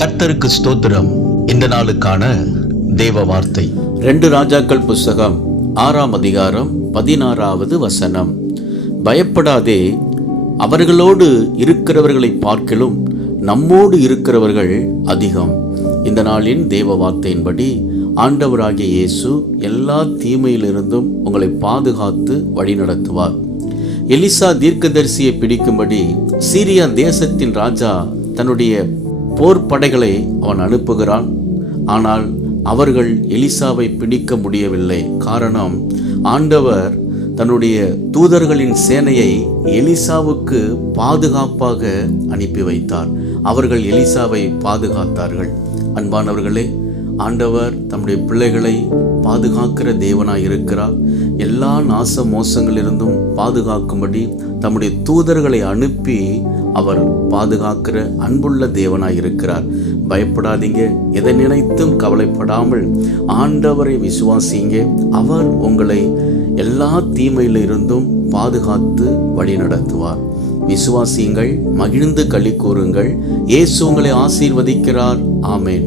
கர்த்தருக்கு ஸ்தோத்திரம். இந்த நாளுக்கான தேவ வார்த்தை 2 ராஜாக்கள் புஸ்தகம் 6ஆம் அதிகாரம் 16வது வசனம். பயப்படாதே, அவர்களோடு இருக்கிறவர்களை பார்க்கிலும் நம்மோடு இருக்கிறவர்கள் அதிகம். இந்த நாளின் தேவ வார்த்தையின்படி ஆண்டவராகிய இயேசு எல்லா தீமையிலிருந்தும் உங்களை பாதுகாத்து வழிநடத்துவார். எலிசா தீர்க்கதரிசியை பிடிக்கும்படி சீரியா தேசத்தின் ராஜா தன்னுடைய போர் படைகளை அவன் அனுப்புகிறான். ஆனால் அவர்கள் எலிசாவை பிடிக்க முடியவில்லை. காரணம், ஆண்டவர் தன்னுடைய தூதர்களின் சேனையை எலிசாவுக்கு பாதுகாப்பாக அனுப்பி வைத்தார். அவர்கள் எலிசாவை பாதுகாத்தார்கள். அன்பானவர்களே, ஆண்டவர் தம்முடைய பிள்ளைகளை பாதுகாக்கிற தேவனாய் இருக்கிறார். எல்லா நாச மோசங்களிலிருந்தும் பாதுகாக்கும்படி தம்முடைய தூதர்களை அனுப்பி அவர் பாதுகாக்கிற அன்புள்ள தேவனாய் இருக்கிறார். பயப்படாதீங்க, எதை நினைத்தும் கவலைப்படாமல் ஆண்டவரை விசுவாசிங்க. அவர் உங்களை எல்லா தீமையிலிருந்தும் பாதுகாத்து வழி நடத்துவார். விசுவாசியுங்கள், மகிழ்ந்து களி கூறுங்கள். இயேசு உங்களை ஆசீர்வதிக்கிறார். ஆமேன்.